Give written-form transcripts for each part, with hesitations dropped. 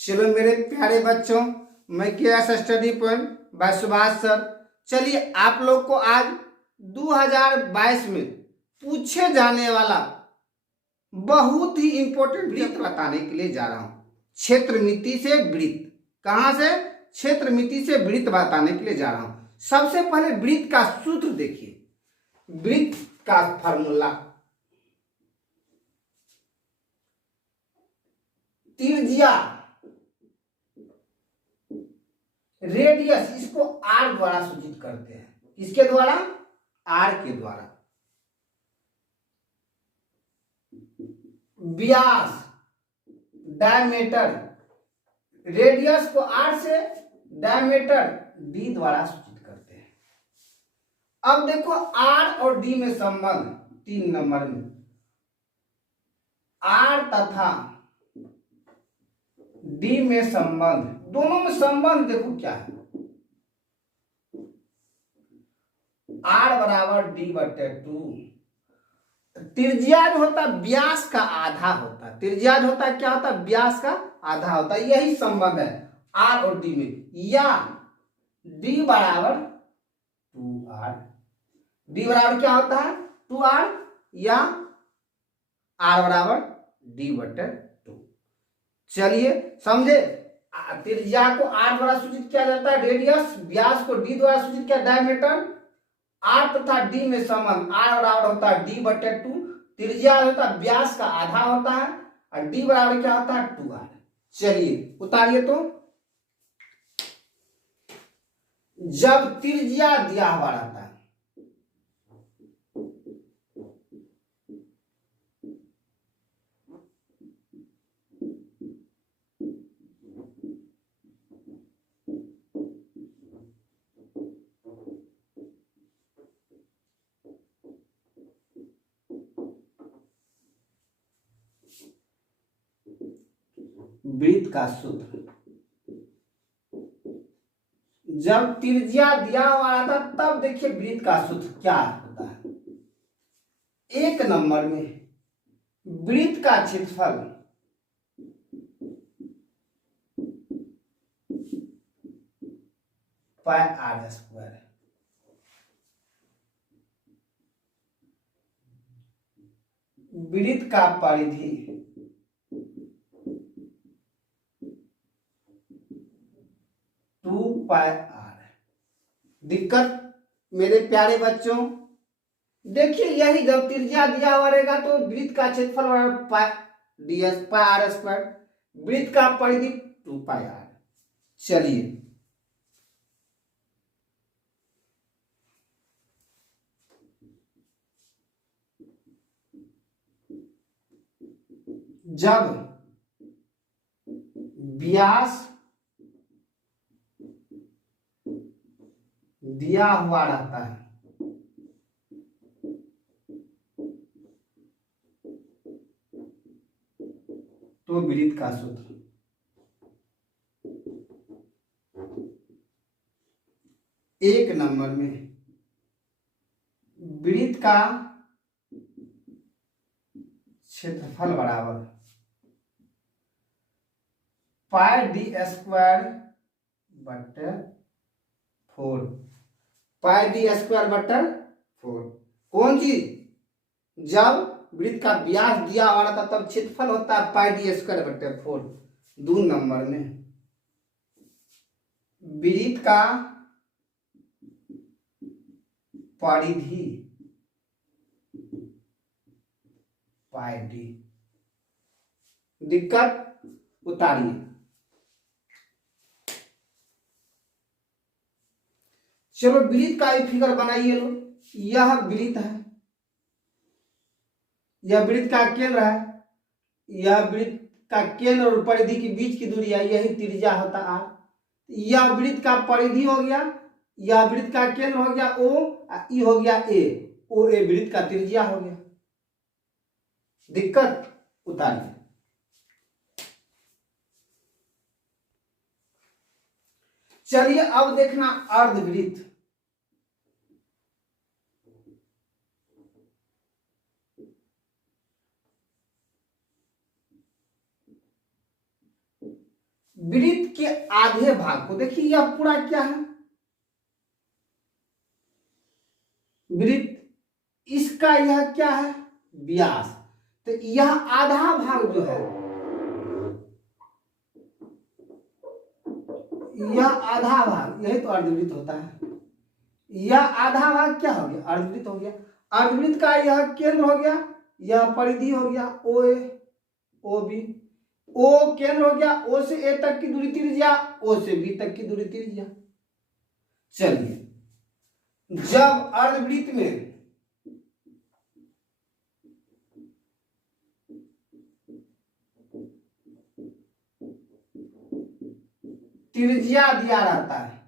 चलो मेरे प्यारे बच्चों, मैं K S study point by Subhash sir. चलिए आप लोग को आज 2022 में पूछे जाने वाला बहुत ही इंपॉर्टेंट वृत्त बताने के लिए जा रहा हूं। क्षेत्रमिति से वृत्त, कहां से? क्षेत्रमिति से वृत्त बताने के लिए जा रहा हूं। सबसे पहले वृत्त का सूत्र देखिए। वृत्त का फॉर्मूला, त्रिज्या रेडियस, इसको आर द्वारा सूचित करते हैं। किसके द्वारा? आर के द्वारा। व्यास डायमीटर, रेडियस को आर से, डायमीटर डी द्वारा सूचित करते हैं। अब देखो आर और डी में संबंध 3 नंबर में। आर तथा डी में संबंध, दोनों में संबंध देखो क्या है। आर बराबर डी बटे 2। त्रिज्या जो होता है व्यास का आधा होता है। त्रिज्या जो होता है क्या होता है? व्यास का आधा होता है। यही संबंध है आर और डी में। या डी बराबर 2r, डी बराबर क्या होता है? 2r, या आर बराबर डी बटे 2। चलिए समझे, त्रिज्या को आर द्वारा सूचित किया जाता है रेडियस, व्यास को डी द्वारा सूचित किया डायमीटर। आर तथा डी में संबंध, आर बराबर होता है डी बटे 2। त्रिज्या होता है व्यास का आधा होता है, और डी बराबर क्या होता है? 2r। चलिए उतारिए तो। जब त्रिज्या दिया हुआ रहता है, वृत्त का सूत्र, जब त्रिज्या दिया हुआ रहता तब देखिए वृत्त का सूत्र क्या होता है। 1 नंबर में वृत्त का क्षेत्रफल पाई आर स्क्वायर, वृत्त का परिधि 2 पाई आर। दिक्कत मेरे प्यारे बच्चों, देखिए यही जब त्रिज्या दिया हुआ रहेगा तो वृत्त का क्षेत्रफल बराबर पाई ds पाई आर स्क्वायर, वृत्त का परिधि 2 पाई आर। चलिए जब व्यास दिया हुआ रहता है तो वृत्त का सूत्र, एक नंबर में वृत्त का क्षेत्रफल बराबर पाई डी स्क्वायर बटे 4, पाई डी स्क्वायर बटे 4। कौन चीज? जब वृत्त का व्यास दिया हुआ रहता तब क्षेत्रफल होता है पाई डी स्क्वायर बटे 4। 2 नंबर में वृत्त का परिधि पाई डी। दिक्कत उतारिए। चलो वृत्त का भी फिगर बनाइए लो। यह वृत्त है, यह वृत्त का केंद्र है, यह वृत्त का केंद्र और परिधि के बीच की दूरी है, यही त्रिज्या होता है। यह वृत्त का परिधि हो गया, यह वृत्त का केंद्र हो गया O, ई हो गया A, ओ ए वृत्त का त्रिज्या हो गया। दिक्कत उतारिए। चलिए अब देखना अर्धवृत्त। वृत्त के आधे भाग को देखिए, यह पूरा क्या है, वृत्त, इसका यह क्या है, व्यास। तो यह आधा भाग जो है, यह आधा भाग, यही तो अर्धवृत्त होता है। यह आधा भाग क्या हो गया, अर्धवृत्त हो गया। अर्धवृत्त का यह केंद्र हो गया, यह परिधि हो गया ओ ए ओ बी। ओ केंद्र हो गया, ओ से ए तक की दूरी त्रिज्या, ओ से बी तक की दूरी त्रिज्या। चलिए, जब अर्धवृत्त में त्रिज्या दिया रहता है,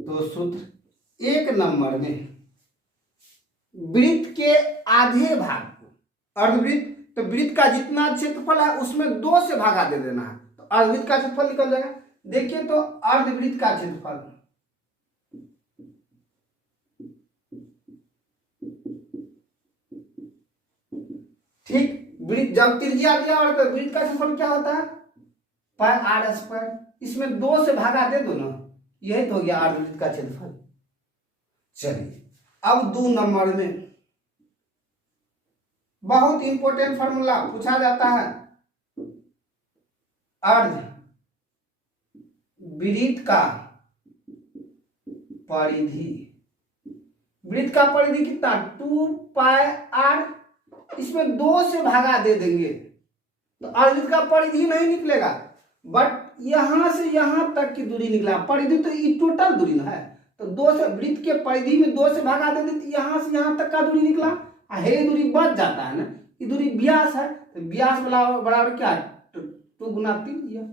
तो सूत्र 1 नंबर में वृत्त के आधे भाग को, अर्धवृत्त, तो वृत्त का जितना क्षेत्रफल है उसमें 2 से भागा दे देना है, तो अर्धवृत्त का क्षेत्रफल निकल जाएगा। देखिए तो अर्धवृत्त का क्षेत्रफल, ठीक, वृत्त जब त्रिज्या दिया और तो वृत्त का क्षेत्रफल क्या होता है, पाई आर स्क्वायर, इसमें 2 से भागा दे दो ना, यही तो हो गया अर्धवृत्त का क्षेत्रफल। चलिए, अब 2 नंबर में बहुत इंपॉर्टेंट फार्मूला पूछा जाता है, अर्ध वृत्त का परिधि, वृत्त का परिधि कितना, 2 पाई आर, इसमें 2 से भागा दे देंगे तो अर्धवृत्त का परिधि नहीं निकलेगा, बट यहां से यहां तक की दूरी निकला, परिधि तो ये टोटल दूरी ना है, तो 2 से, वृत्त के परिधि में 2 से भागा दे देते, यहां से यहां तक का दूरी निकला, हे दूरी बच जाता है ना, ये दूरी व्यास है, तो व्यास बराबर क्या है, 2 गुना 3।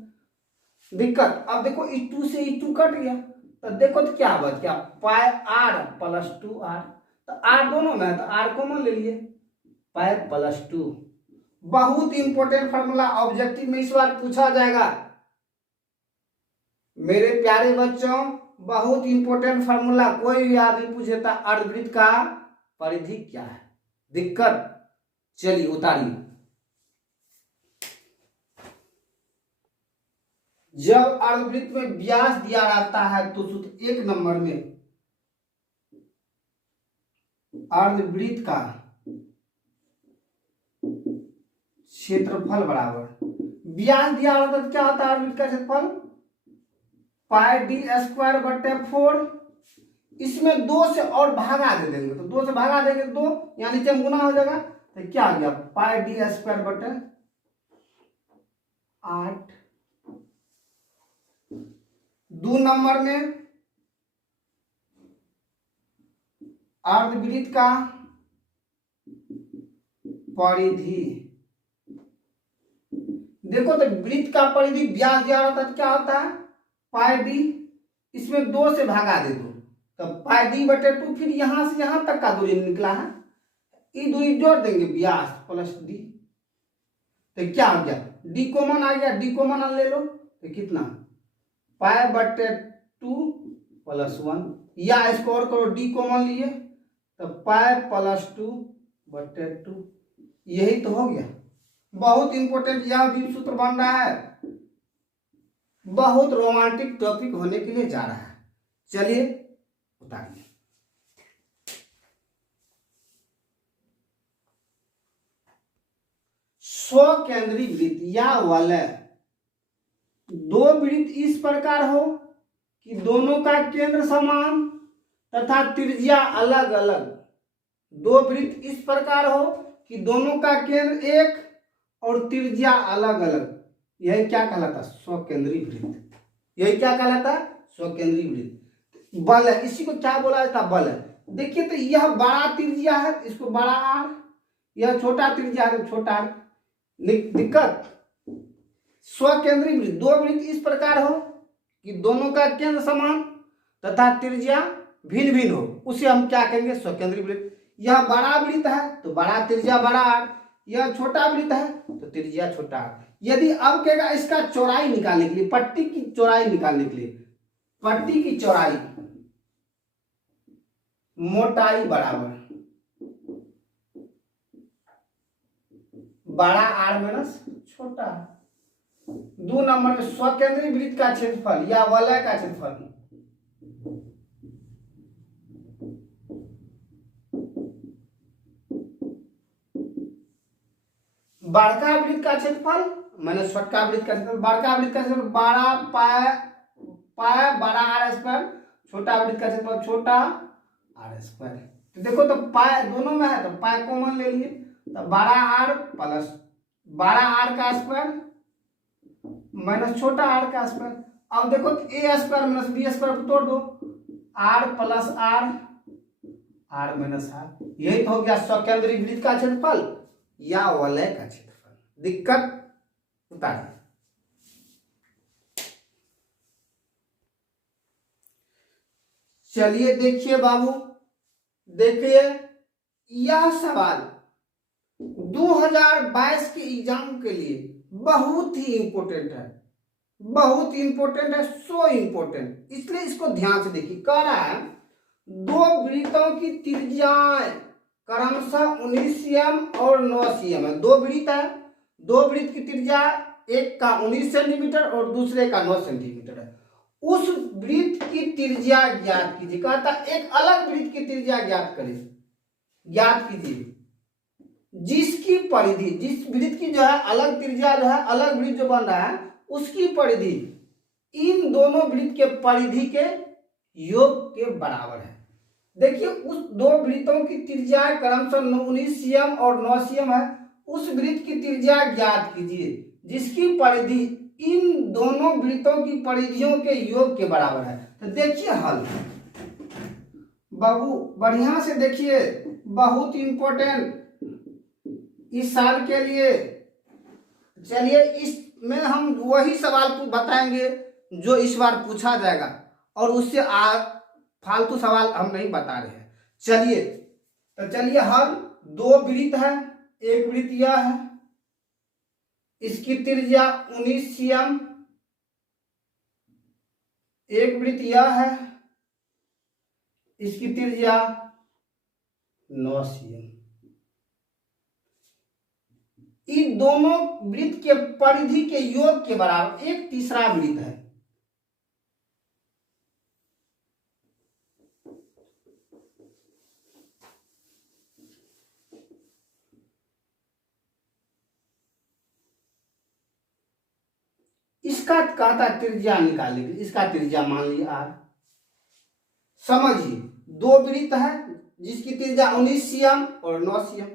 दिक्कत, अब देखो इस 2 से इस 2 कट गया, तो देखो तो क्या बच गया, पाई आर प्लस 2 आर, तो आर दोनों में है तो आर कॉमन ले लिए, पाई प्लस 2। बहुत इंपॉर्टेंट फार्मूला, ऑब्जेक्टिव में इस बार पूछा जाएगा मेरे प्यारे बच्चों, बहुत इंपॉर्टेंट फार्मूला, कोई भी आदमी पूछे था अर्धवृत्त का परिधि क्या है। दिक्कत, चलिए उतारिए। जब अर्धवृत्त में व्यास दिया रहता है तो सूत्र 1 नंबर में अर्धवृत्त का क्षेत्रफल बराबर, व्यास दिया रहता है तो क्या होता है अर्धवृत्त का क्षेत्रफल, पाई डी स्क्वायर बटे 4, इसमें 2 से और भागा दे देंगे, तो 2 से भागा देंगे 2, यानी नीचे गुना हो जाएगा, तो क्या आ गया, पाई डी स्क्वायर बटे 8। 2 नंबर में अर्धवृत्त का परिधि, देखो तो वृत्त का परिधि व्यास दिया रहता है क्या होता है, पाई डी, इसमें 2 से भागा दे दो, तो पाई डी बटे 2, फिर यहां से यहां तक का दूरी निकला है, ये दूरी जोड़ देंगे व्यास प्लस डी, तो क्या हो गया, डी कॉमन आ गया, डी कॉमन ले लो, तो कितना, पाई बटे 2 प्लस 1, या इसको और करो, डी कॉमन लिए तो पाई प्लस 2 बटे 2, यही तो हो गया। बहुत इंपॉर्टेंट यह भी सूत्र बन रहा है, बहुत रोमांटिक टॉपिक होने के लिए जा रहा है। चलिए उतारिए। स्वकेंद्री वृत्त या वलय, 2 वृत्त इस प्रकार हो कि दोनों का केंद्र समान तथा त्रिज्या अलग अलग, 2 वृत्त इस प्रकार हो कि दोनों का केंद्र एक और त्रिज्या अलग अलग, यही क्या कहलाता, स्वकेंद्री वृत्त, यही क्या कहलाता, स्वकेंद्री वृत्त। बल है, इसी को क्या बोला जाता, बल है। देखिए तो यह बड़ा त्रिज्या है, इसको बड़ा आर, यह छोटा त्रिज्या है, छोटा आर। दिक्कत, स्वकेंद्री वृत्त, 2 वृत्त इस प्रकार हो कि दोनों का केंद्र समान तथा त्रिज्या भिन्न भिन्न हो, उसे हम क्या कहेंगे, स्वकेंद्री वृत्त। यह बड़ा वृत्त है तो बड़ा त्रिज्या बड़ा आर, यह छोटा वृत्त है तो त्रिज्या छोटा आर। यदि अब कहेगा इसका चौड़ाई निकालने के लिए, पट्टी की चौड़ाई निकालने के लिए, पट्टी की चौड़ाई मोटाई बराबर बड़ा आर माइनस छोटा। 2 नंबर में स्वकेंद्री वृत्त का क्षेत्रफल या वलय का क्षेत्रफल बड़का वृत्त का क्षेत्रफल मैंने छोटका वृत्त का क्षेत्रफल। बड़का वृत्त का क्षेत्रफल बड़ा पाया बड़ा आर स्क्वायर, छोटा वृत्त का क्षेत्रफल छोटा आर स्क्वायर। तो देखो तो पाया दोनों में है तो पाया कॉमन ले लिए, तो बड़ा आर प्लस बड़ा आर का स्क्वायर माइनस छोटा आर का स्क्वायर। अब देखो तो A square minus B square को तोड़ दो, R plus R R minus R. यही तो हो गया स्वकेंद्री वृत्त का क्षेत्रफल या वलय का क्षेत्रफल। दिक्कत उतारिए। चलिए देखिए बाबू, देखिए यह सवाल 2022 के एग्जाम के लिए बहुत ही इंपॉर्टेंट है, बहुत इंपॉर्टेंट है, सो इंपॉर्टेंट, इसलिए इसको ध्यान से देखिए। कह रहा है 2 वृत्तों की त्रिज्याएं क्रमशः 19 cm और 9 cm है। 2 वृत्त है, 2 वृत्त की त्रिज्या एक का 19 सेंटीमीटर और दूसरे का 9 सेंटीमीटर है। उस वृत्त की त्रिज्या ज्ञात कीजिए। कहता एक अलग वृत्त की त्रिज्या ज्ञात करें, ज्ञात कीजिए जिसकी परिधि, जिस वृत्त की जो है अलग त्रिज्या जो है अलग वृत्त जो बन रहा है उसकी परिधि इन दोनों वृत्त के परिधि के योग के बराबर है। देखिए उस 2 वृत्तों की त्रिज्या क्रमशः 19 cm और 9 cm है। उस वृत्त की त्रिज्या ज्ञात कीजिए जिसकी परिधि इन दोनों वृत्तों की परिधियों के योग के बराबर है। तो देखिए हल बाबू बढ़िया से देखिए, बहुत इंपॉर्टेंट इस साल के लिए। चलिए इसमें हम वही सवाल बताएंगे जो इस बार पूछा जाएगा और उससे फालतू सवाल हम नहीं बता रहे हैं। चलिए तो चलिए हल 2 वृत्त है, एक वृत्त यह है, इसकी त्रिज्या 19 cm, एक वृत्त यह है, इसकी त्रिज्या 9 cm। इन दोनों वृत्त के परिधि के योग के बराबर एक तीसरा वृत्त है। इसका कहता त्रिज्या निकालेंगे, इसका त्रिज्या मान लिया आर। समझिए 2 वृत्त है जिसकी त्रिज्या 19 cm और 9 cm।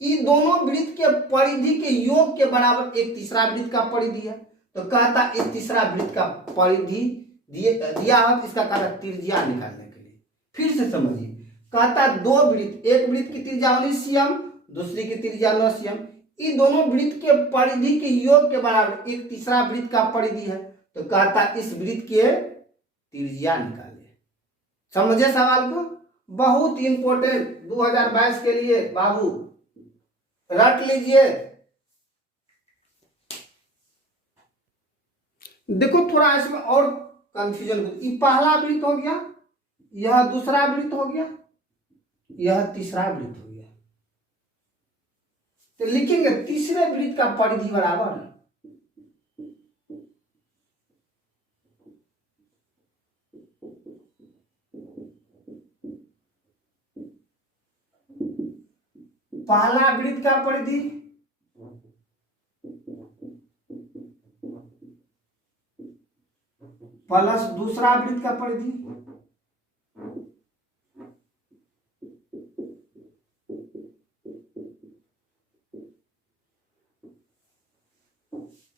इन दोनों वृत्त के परिधि के योग के बराबर एक तीसरा वृत्त का परिधि है। तो कहता इस तीसरा वृत्त का परिधि दिया है, इसका कहता त्रिज्या निकालने के लिए। फिर से समझिए, कहता 2 वृत्त, एक वृत्त की त्रिज्या 19 cm, दूसरी की त्रिज्या 9 cm। इन दोनों वृत्त के परिधि के योग के बराबर एक तीसरा वृत्त का परिधि है। तो कहता इस वृत्त के त्रिज्या निकालिए। समझे सवाल को? बहुत इंपॉर्टेंट 2022 के लिए बाबू रट लीजिए। देखो थोड़ा इसमें और कंफ्यूजन, ये पहला वृत्त हो गया, यह दूसरा वृत्त हो गया, यह तीसरा वृत्त हो गया। तो लिखेंगे तीसरे वृत्त का परिधि बराबर पहला वृत्त का परिधि प्लस दूसरा वृत्त का परिधि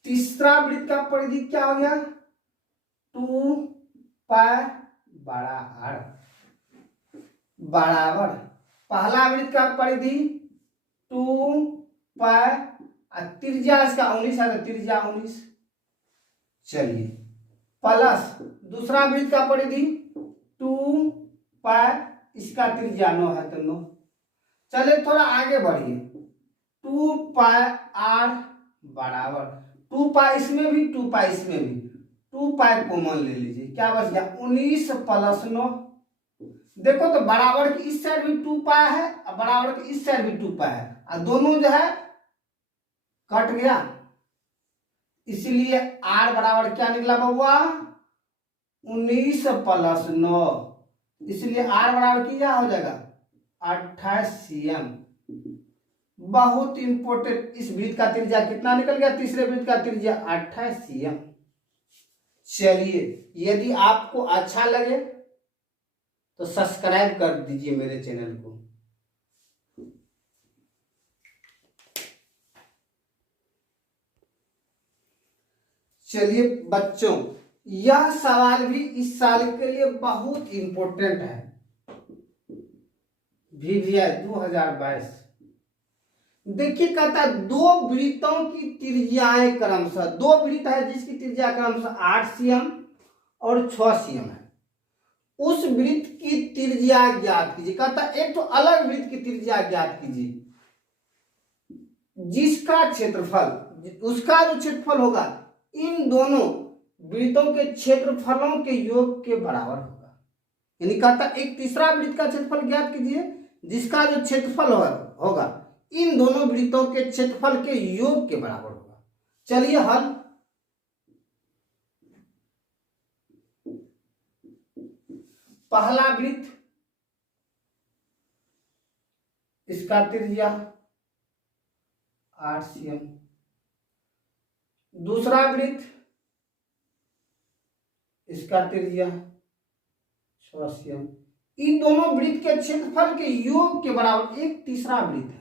तीसरा वृत्त का परिधि क्या हो गया 2 पाई बड़ा आर बराबर पहला वृत्त का परिधि 2 पाई, त्रिज्या इसका 19 है तो त्रिज्या 19। चलिए प्लस दूसरा वृत्त का परिधि 2 पाई, इसका त्रिज्या 9 है तो 9। चलिए थोड़ा आगे बढ़िए, 2 पाई आर बराबर 2 पाई इसमें भी 2 पाई इसमें भी, 2 पाई कॉमन ले लीजिए, क्या बच गया 19 प्लस 9। देखो तो बराबर की इस साइड भी 2 पाई है और बराबर की इस साइड भी 2 पाई है, और दोनों जो है कट गया, इसलिए आर बराबर क्या निकला बउआ 19 प्लस 9, इसलिए आर बराबर क्या हो जाएगा 28 cm। बहुत इंपॉर्टेंट, इस वृत्त का त्रिज्या कितना निकल गया, तीसरे वृत्त का त्रिज्या 28 cm। चलिए, यदि आपको अच्छा लगे तो सब्सक्राइब कर दीजिए मेरे चैनल को। चलिए बच्चों, यह सवाल भी इस साल के लिए बहुत इंपॉर्टेंट है, VVI 2022। देखिए कहता है दो वृत्तों की त्रिज्याएं क्रमशः, दो वृत्त है जिसकी त्रिज्या क्रमशः 8 cm और 6 cm है, उस वृत्त की त्रिज्या ज्ञात कीजिए। कहता है एक तो अलग वृत्त की त्रिज्या ज्ञात कीजिए जिसका क्षेत्रफल, उसका जो क्षेत्रफल होगा इन दोनों वृत्तों के क्षेत्रफलों के योग के बराबर होगा। यानी कहता है एक तीसरा वृत्त का क्षेत्रफल ज्ञात कीजिए जिसका जो क्षेत्रफल होगा इन दोनों वृत्तों के क्षेत्रफल के योग के बराबर होगा। चलिए हल, पहला वृत्त इसका त्रिज्या 8 cm, दूसरा वृत्त इसका त्रिज्या 6 cm, इन दोनों वृत्त के क्षेत्रफल के योग के बराबर एक तीसरा वृत्त है,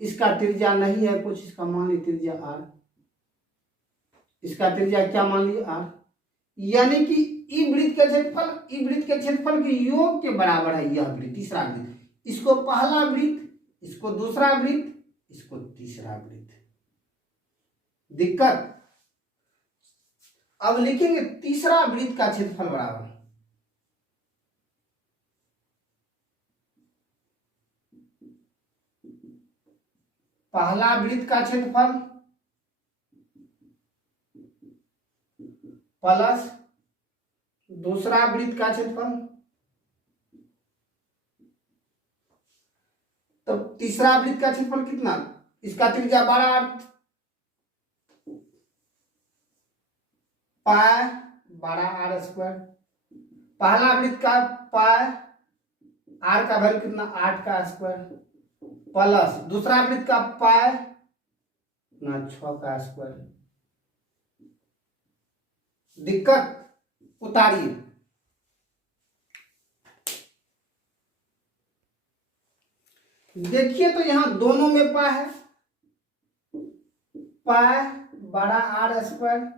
इसका त्रिज्या नहीं है कुछ, इसका मान ली त्रिज्या r, इसका त्रिज्या क्या मान ली r, यानी कि ई वृत्त के क्षेत्रफल के योग के बराबर है यह वृत्त, तीसरा वृत्त, इसको पहला वृत्त, इसको दूसरा वृत्त, इसको तीसरा वृत्त। दिक्कत, अब लिखेंगे तीसरा वृत्त का क्षेत्रफल बराबर, पहला वृत्त का क्षेत्रफल प्लस दूसरा वृत्त का क्षेत्रफल, तो तीसरा वृत्त का क्षेत्रफल कितना, इसका त्रिज्या 12 पाई 12 r², पहला वृत्त का पाई r का वैल्यू कितना 8 का स्क्वायर, प्लस दूसरा वृत्त का पाई ना 6 का स्क्वायर। दिक्कत, उतारिए, देखिए तो यहां दोनों में पाई है, पाई 12 r²,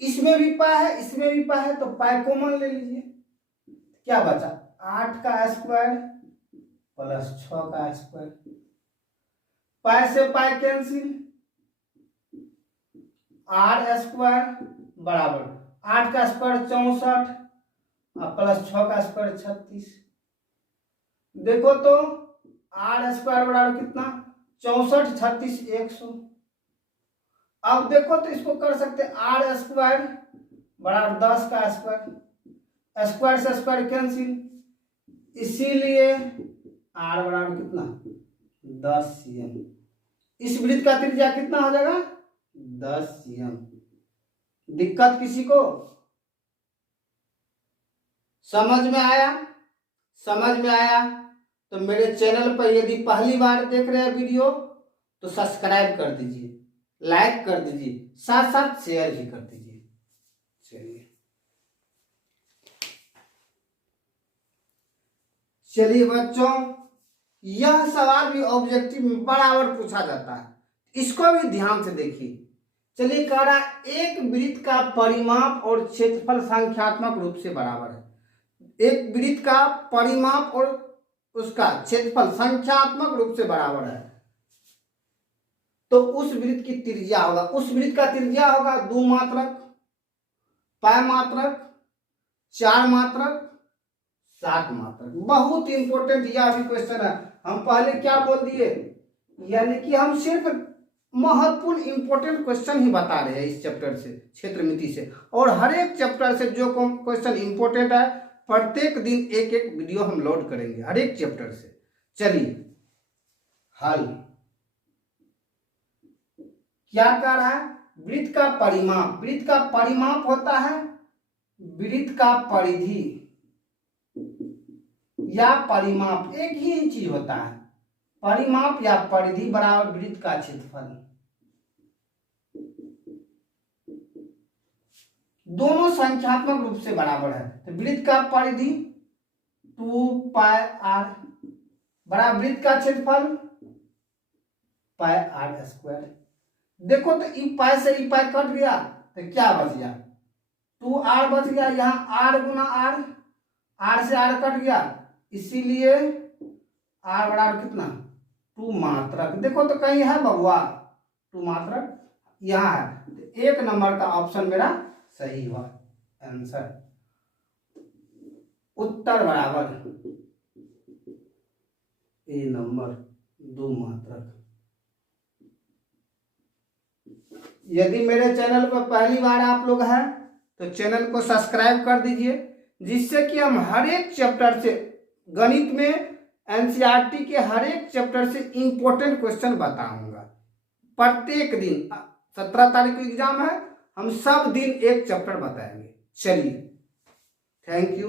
इसमें भी पाई है इसमें भी पाई है, तो पाई कॉमन ले लीजिए, क्या बचा 8 का स्क्वायर प्लस 6 का स्क्वायर, पाई से पाई कैंसिल, r² बराबर 8 का स्क्वायर 64 और प्लस 6 का स्क्वायर 36। देखो तो r² बराबर कितना 64 36 100। अब देखो तो इसको कर सकते r² बराबर 10 का स्क्वायर, स्क्वायर से स्क्वायर कैंसिल, इसीलिए r बराबर कितना 10 cm। इस वृत्त का त्रिज्या कितना हो जाएगा 10 cm। दिक्कत किसी को समझ में आया? समझ में आया तो मेरे चैनल पर यदि पहली बार देख रहे हैं वीडियो तो सब्सक्राइब कर दीजिए, लाइक कर दीजिए, साथ साथ शेयर भी कर दीजिए। चलिए बच्चों, यह सवाल भी ऑब्जेक्टिव में बराबर पूछा जाता है, इसको भी ध्यान से देखिए। चलिए कह रहा है एक वृत्त का परिमाप और क्षेत्रफल संख्यात्मक रूप से बराबर है। एक वृत्त का परिमाप और उसका क्षेत्रफल संख्यात्मक रूप से बराबर है, तो उस वृत्त की त्रिज्या होगा, उस वृत्त का त्रिज्या होगा 2 मात्रक, पाई मात्रक, 4 मात्रक, 7 मात्रक। बहुत इंपॉर्टेंट यह भी क्वेश्चन है। हम पहले क्या बोल दिए, यानी कि हम सिर्फ महत्वपूर्ण इंपॉर्टेंट क्वेश्चन ही बता रहे हैं इस चैप्टर से, क्षेत्रमिति से। और हर एक चैप्टर से जो क्वेश्चन इंपॉर्टेंट है प्रत्येक दिन एक एक वीडियो हम लोड करेंगे हर एक चैप्टर से। चलिए हल क्या कह रहा है, वृत्त का परिमाप, वृत्त का परिमाप होता है वृत्त का परिधि या परिमाप, एक ही चीज होता है, परिमाप या परिधि बराबर वृत्त का क्षेत्रफल। दोनों संख्यात्मक रूप से बराबर है, तो वृत्त का परिधि 2πr बराबर वृत्त का क्षेत्रफल πr²। देखो तो ई पाई से ई पाई कट गया तो क्या बच गया, 2r बच गया, यहाँ r गुना r से r कट गया, इसीलिए r बराबर कितना 2 मात्रक। देखो तो कहीं है बबुआ 2 मात्रक, यहाँ है, तो 1 नंबर का ऑप्शन मेरा सही हुआ आंसर। उत्तर बराबर ए नंबर 2 मात्रक। यदि मेरे चैनल पर पहली बार आप लोग हैं तो चैनल को सब्सक्राइब कर दीजिए, जिससे कि हम हर एक चैप्टर से गणित में एनसीईआरटी के हर एक चैप्टर से इंपॉर्टेंट क्वेश्चन बताऊंगा प्रत्येक दिन। 17 तारीख को एग्जाम है, हम सब दिन एक चैप्टर बताएंगे। चलिए थैंक यू।